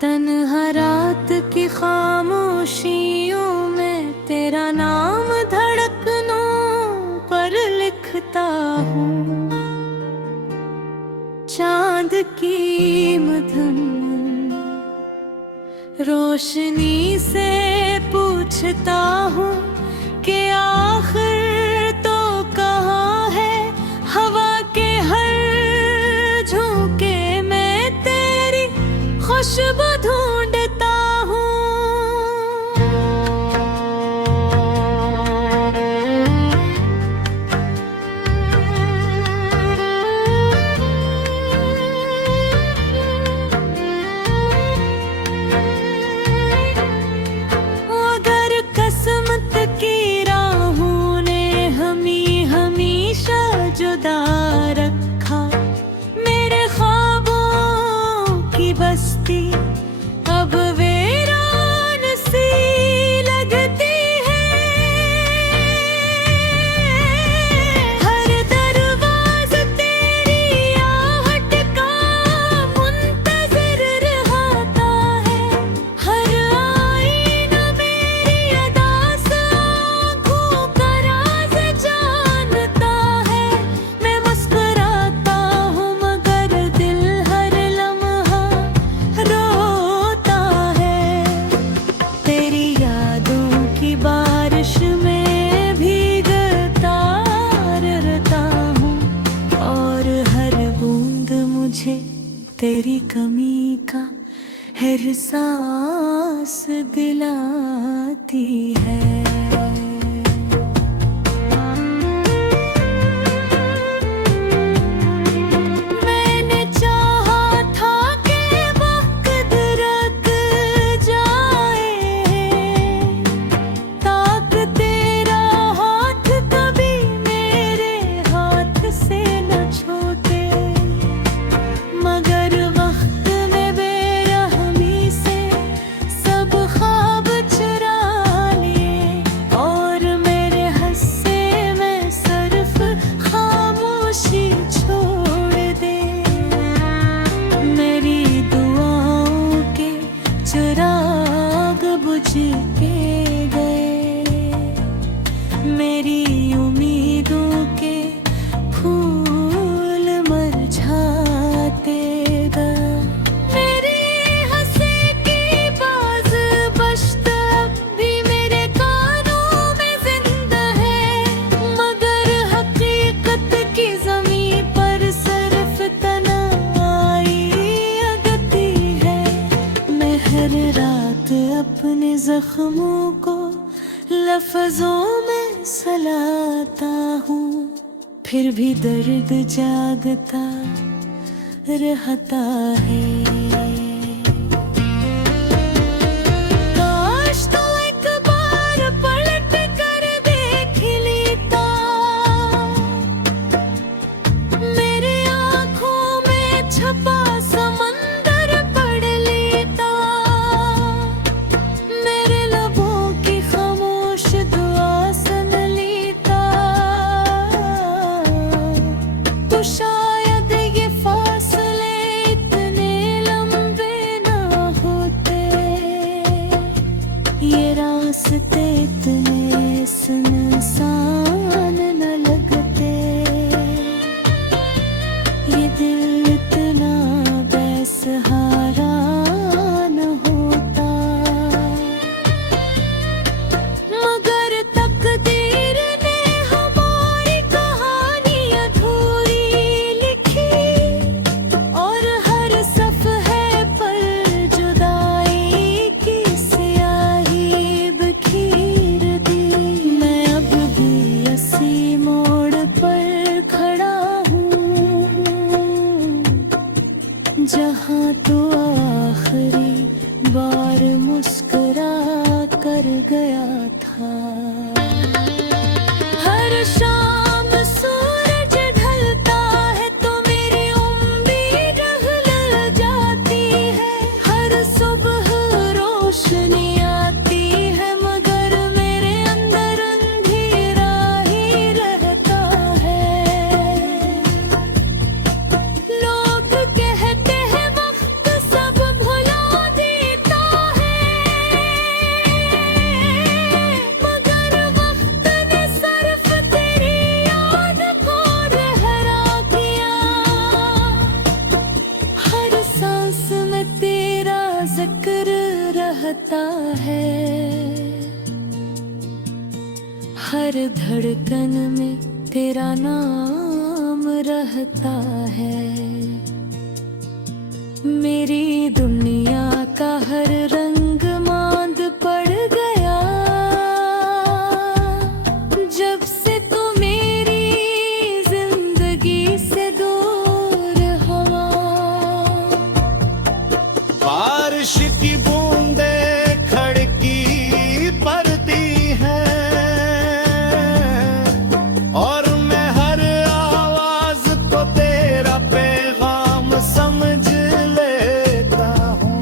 तन्हा रात की खामोशियों में तेरा नाम धड़कनों पर लिखता हूँ। चांद की मधुम रोशनी से पूछता हूँ कि आखिर तो कहाँ है हवा के हर झोंके में तेरी खुशबू ढूंढता हूँ। उधर किस्मत की राहों ने हमें हमेशा जुदा रखा। मेरे ख्वाबों की बस्ती अब वीरान सी लगती है। हर दरवाज़ा तेरी आहट का मुंतज़िर रहता है। हर आईना मेरी अदास आँखों का राज़ जानता है। मैं मुस्कुराता हूँ मगर दिल हर लम्हा रोता है। तेरी यादों की बारिश में भीगता रहता हूँ और हर बूंद मुझे तेरी कमी का एहसास दिलाती है। मैंने चाहा था कि वक्त रुक जाए, ताकि तेरा हाथ कभी मेरे हाथ से न छूटे। मगर वक्त ने बेरहमी से सब ख्वाब चुरा लिए और मेरे हिस्से में सिर्फ खामोशी छोड़ दे। मेरी दुआओं के चिराग बुझ के गए, मेरी उम्मीदों के फूल मुरझाते गए। मेरी हंसी की बाज बश्त अब भी मेरे कानों में जिंदा है। मगर हकीकत की ज़मीं पर सिर्फ तन्हाई अगती है। मैं हर रात अपने जख्मों को लफ्जों में सलाता हूँ, फिर भी दर्द जागता रहता है। काश तो एक बार पलट कर देख लेता, मेरे आँखों में छपा समंदर पढ़ लेता। मेरे लबों की खामोश दुआ सुन लेता, तो शायद ये फासले इतने लंबे ना होते, ये रास्ते इतने सुनसान न लगते, ये दिल इतना बेसहारा न होता। मगर तकदीर ने हमारी कहानी अधूरी लिखी और हर सफ़हे पर जुदाई की स्याही बखेर दी। मैं अब भी इसी मोड़ पर खड़ा हूँ, जहाँ तो आखिरी बार मुस्कुरा कर गया था। हर शाम सूरज ढलता है तो मेरी उम्मीद ढल जाती है। हर सुबह रोशनी आती है मगर मेरे अंदर अंधेरा ही रहता है। लोग कहते हैं वक्त सब भुला दे, जिक्र रहता है, हर धड़कन में तेरा नाम रहता है। मेरी दुनिया का हर रंग मांद पड़ गया, जब से तू मेरी जिंदगी से दूर हुआ। बारिश की बूंदे खिड़की पड़ती हैं और मैं हर आवाज को तेरा पैगाम समझ लेता हूँ।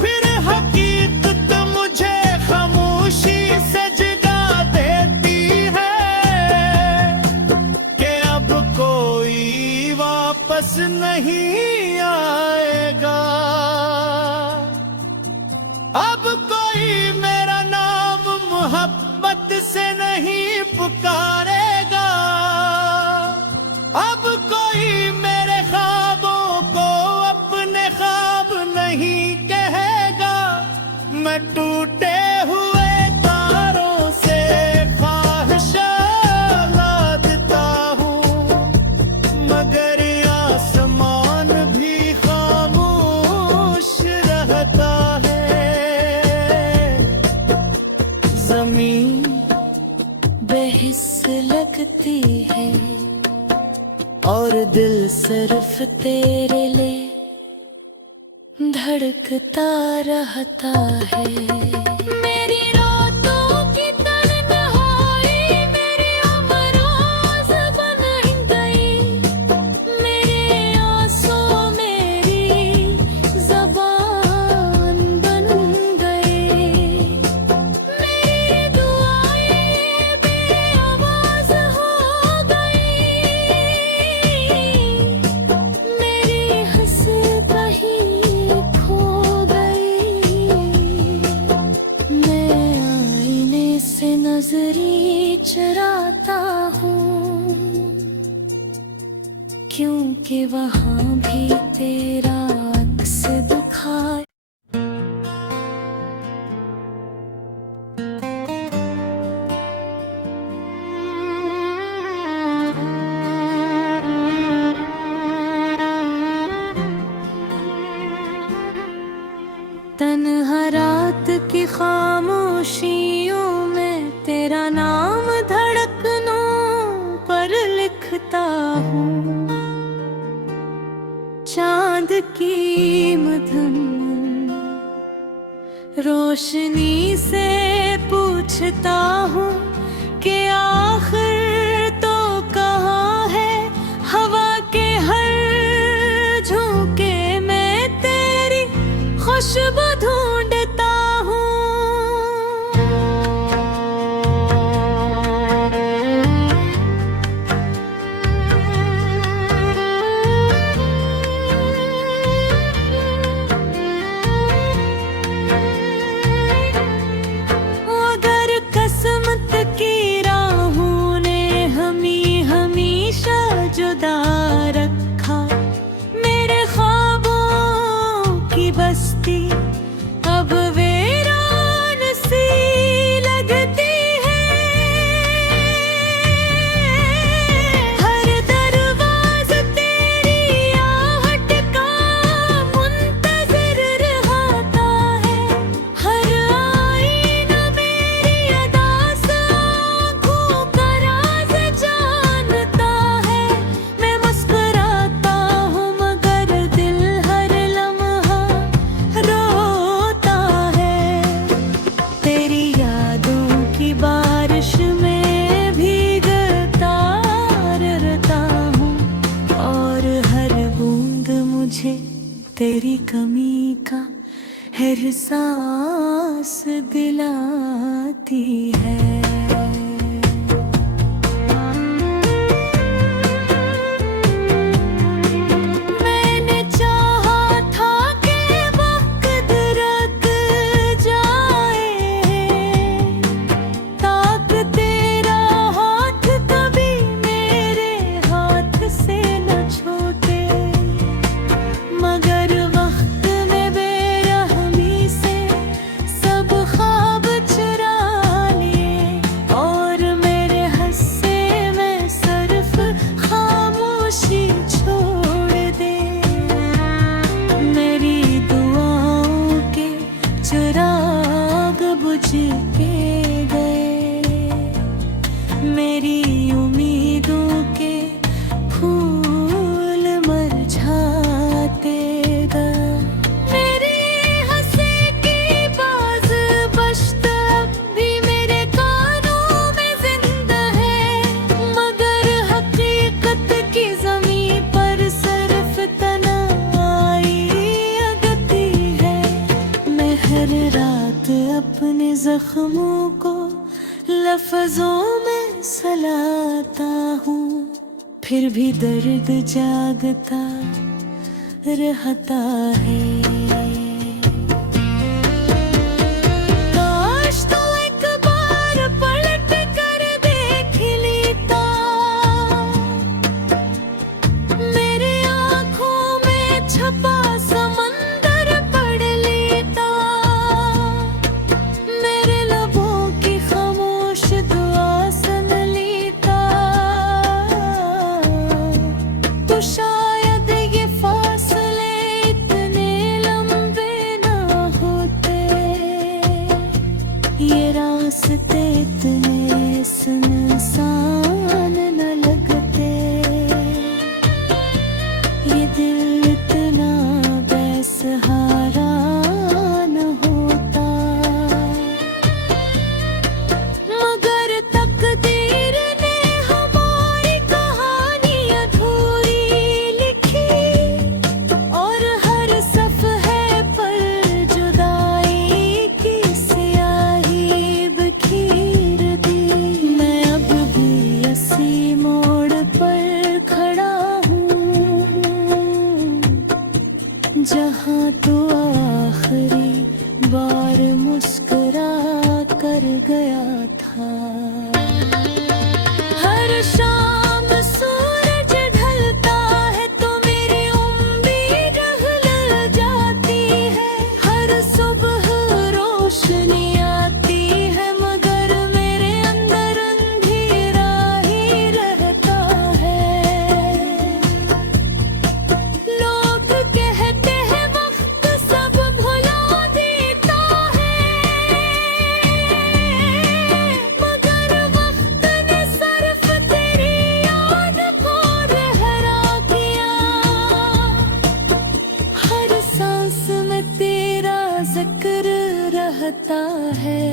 फिर हकीकत मुझे खामोशी से जगा देती है कि अब कोई वापस नहीं आएगा। अब कोई मेरा नाम मोहब्बत से नहीं पुकारेगा। अब कोई मेरे ख्वाबों को अपने ख्वाब नहीं कहेगा। मैं टूटे हुए तारों से ख्वाहिशें लादता हूँ, मगर आसमान भी खामोश रहता है। जमीन बेहिस लगती है और दिल सिर्फ तेरे लिए धड़कता रहता है। मेरी रातों की तन्हाई मेरी अमरोज बन गई, मेरे आंसू मेरी ज़बान बन गए। मेरी दुआएं बेआवाज़ हो गई, मेरी हंसी कहीं खो गई। मैं आईने से नजरी चुराता हूँ, क्योंकि वहाँ भी तेरा अक्स दिखाई। तन्हा रात की खामोशियों में तेरा नाम धड़कनों पर लिखता हूँ। चांद की मधुम रोशनी से पूछता हूँ कि आखिर तो कहाँ है हवा के हर झोंके में तेरी खुशबू ढूंढता हूँ। उधर किस्मत की राहों ने हमें हमेशा जुदा रखा। मेरे ख्वाबों की बस्ती अब वीरान सी लगती है। हर दरवाज़ तेरी आहट का मुंतज़िर रहता है। हर आईना मेरी अदास आँखों का राज जानता है। मैं मुस्कुराता हूँ मगर दिल हर लम्हा रोता है। तेरी यादों की बारिश में भीगता रहता हूँ और हर बूंद मुझे तेरी कमी का एहसास दिलाती है। मैंने चाहा था कि वक्त रुक जाए, ताक तेरा हाथ कभी मेरे हाथ से न छूटे, मगर वक्त में बेरहम हर रात अपने जख्मों को लफ्जों में सलाता हूँ, फिर भी दर्द जागता रहता है। काश तो एक बार पलट कर देख लेता, मेरे आँखों में छपा समंदर पढ़ लेता, मेरे लबों की खामोश दुआ सुन लेता, तो शायद ये फासले इतने लंबे ना होते, ये रास्ते इतने सुनसान न लगते, ये दिल इतना बेसहारा न होता। मगर तकदीर ने हमारी कहानी अधूरी लिखी, और हर सफ़हे पर जुदाई की स्याही बखेर दी। मैं अब भी इसी मोड़ पर खड़ा हूँ, जहाँ तो आखिरी बार मुस्कुरा कर गया था। हर शाम सूरज ढलता है तो मेरी उम्मीद ढल जाती है, हर सुबह रोशनी आती है, मगर मेरे अंदर अंधेरा ही रहता है। लोग कहते हैं वक्त सब भुला देता है, मगर वक्त ने सिर्फ तेरी याद को रहरा किया। हर सांस में तेरा जिक्र रहता है,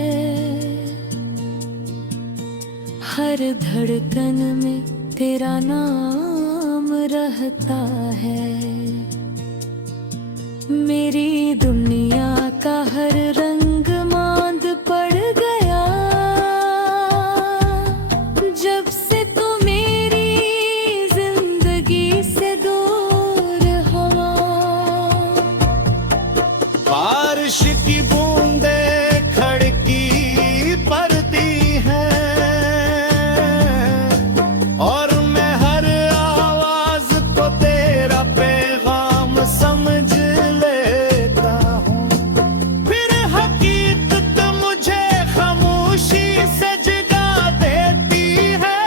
हर धड़कन में तेरा नाम रहता है। मेरी दुनिया का हर रंग मांद पड़ गया, जब से तू मेरी जिंदगी से दूर हुआ। बारिश की बूंदे खिड़की पड़ती हैं, और मैं हर आवाज को तेरा पैगाम समझ लेता हूँ। फिर हकीकत मुझे खामोशी से जगा देती है,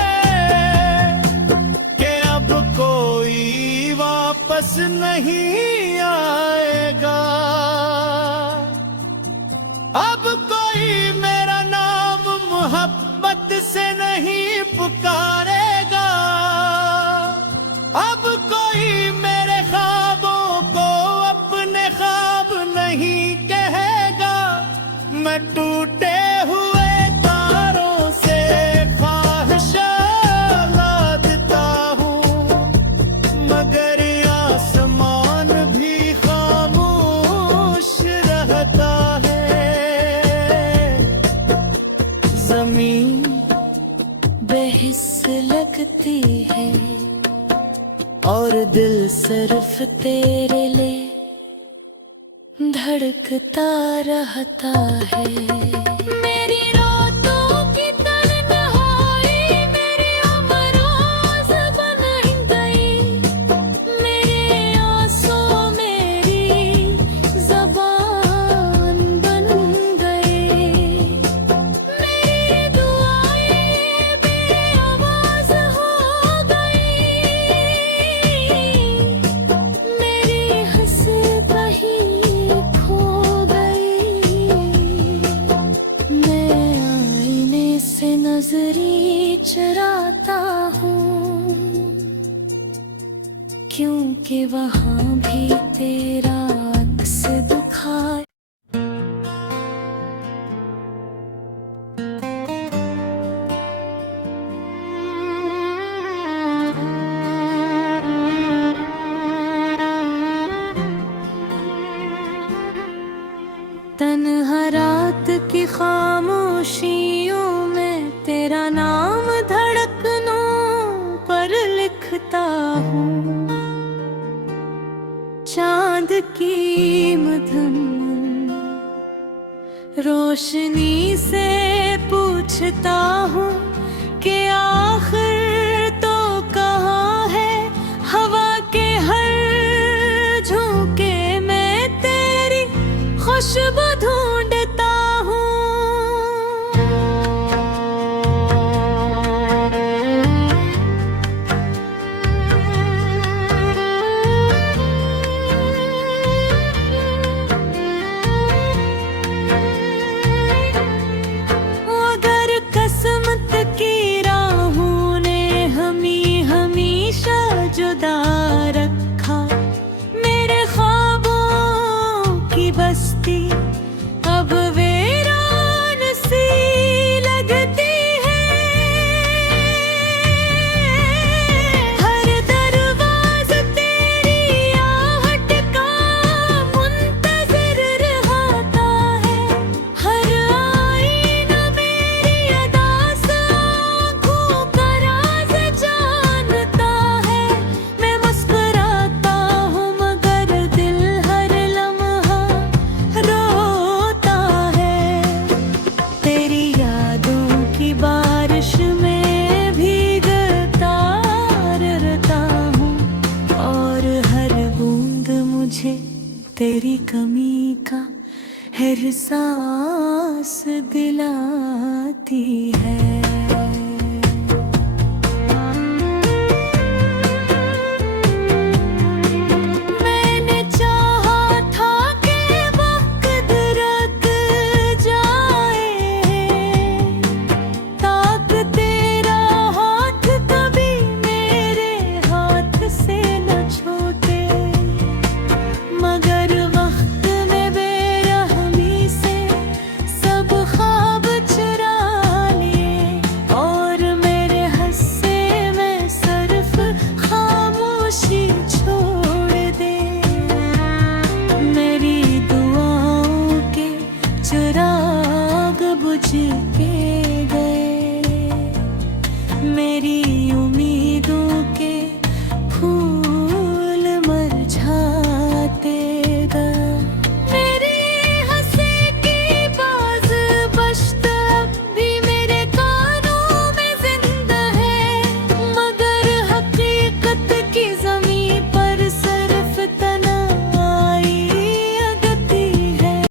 कि अब कोई वापस नहीं आएगा। अब कोई मेरा नाम मोहब्बत से नहीं पुकारेगा, अब कोई मेरे ख्वाबों को अपने ख्वाब नहीं कहेगा। मैं टूटे हुए तारों से ख्वाहिशें लादता हूँ, मगर आसमान भी खामोश रहता है। जमीन बेहिस्स लगती है, और दिल सिर्फ तेरे लिए धड़कता रहता है। मेरी रातों की तन्हाई मेरे अमराज बन गई, मेरे आंसू मेरी ज़बान बन गई, मेरी दुआएं बेआवाज़ हो गई, मेरी हंसी कहीं खो गई। तन्हा रात की खामोशियों में तेरा नाम धड़कनों पर लिखता हूँ। चांद की मधुम रोशनी से पूछता हूँ कि आखिर तो कहाँ है हवा के हर झोंके में तेरी खुशबू ढूंढता हूँ। अगर किस्मत की राहों ने हमें हमेशा जुदा रखा, मेरे ख्वाबों की बस्ती अब वीरान सी लगती है। हर दरवाज़ा तेरी आहट का मुंतज़िर रहता है। हर आईना मेरी अदास आँखों का राज़ जानता है। मैं मुस्कुराता हूँ मगर दिल हर लम्हा रोता है। तेरी यादों की बारिश में भीगता रहता हूँ और हर बूंद मुझे तेरी कमी का एहसास दिलाती है। मैंने चाहा था कि वक्त रुक जाए, ताकि तेरा हाथ कभी मेरे हाथ से न छूटे, मगर वक्त में बेरहमी से सब ख्वाब चुरा लिए और मेरे हिस्से में सिर्फ खामोशी छोड़ दे। मेरी दुआओं के चिराग बुझ